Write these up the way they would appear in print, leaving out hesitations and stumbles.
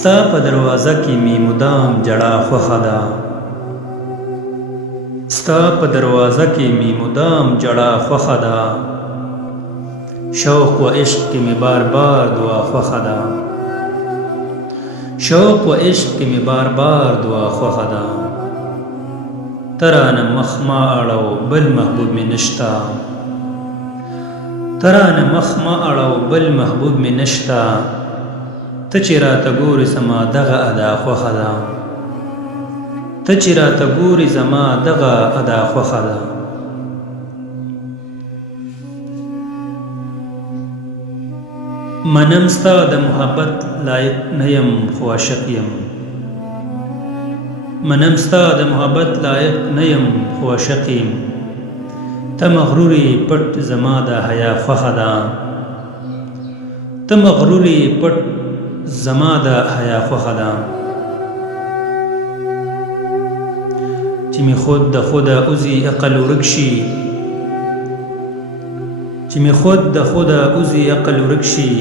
ستا په دروازه کې می مدام جړه خوښه ده، ستا په دروازه کې می مدام جړه خوښه ده، شوق و عشق کې می بار بار دعا خوښه ده، شوق و عشق کې می بار بار دعا خوښه ده. ترانه مخ ما اړو بل محبوب می نشتا، ترانه مخ ما اړو بل محبوب می نشتا، ته چې راته ګورې زما دغه ادا خوښه ده، ته چې راته ګورې زما دغه ادا خوښه ده. منم ستا د محبت لایق نه یم خو عاشق یم، منم ستا د محبت لایق نه یم خو عاشق یم، ته مغرورې پټ زما د حیا خوښه ده، ته مغرورې پټ زما د حیا خوښه ده. چې می خود د خوده اوزی عقل ورک شي، چې می خود د خوده اوزی عقل ورک شي،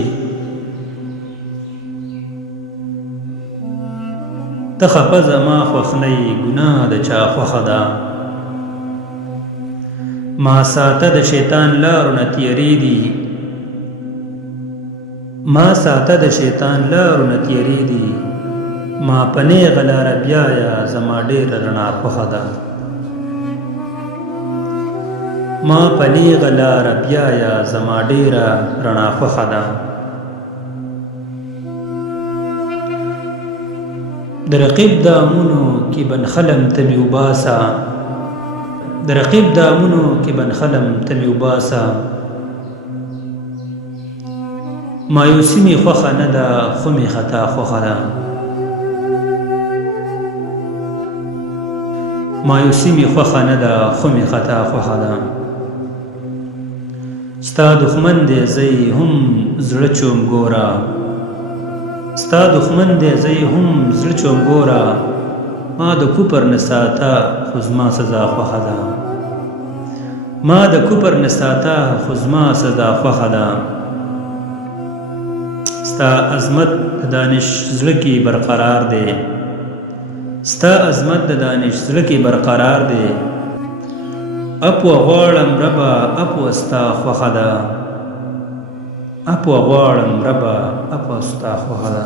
ته خفه زما خوښ نه یې ګناه د چا خوښه ده. ما ساته د شیطان لارو نه تېرېږي، ما ساته د شیطان لارو نه تېرېږي، ما په نیغه لاره بیایه زما ډېره رڼا خوښه ده، ما په نیغه لاره بیایه زما ډېره رڼا خوښه ده. د رقیب دامونو کې بنخلم ته مې وباسه، د رقیب دامونو کې بنخلم ته مې وباسه، مایوسي مې خوښه نه ده خو مې خطا خوښه ده، مایوسي مې خوښه نه ده خو مې خطا خوښه ده. ستا دښمن دی زه هم زړه چوم ګوره، ستا دښمن دی زه هم زړه چوم ګوره، ما د کوپر نه ساته خو زما سزا خوښه ده، ما د کوپر نه ساته خو زما سزا خوښه ده. ستا عظمت د دانش زړه کې برقرار دی، ستا عظمت د دانش زړه کې برقرار دی، اپو غواړم ربه اپو ستا خوښه ده، اپو غواړم ربه اپو ستا خوښه ده.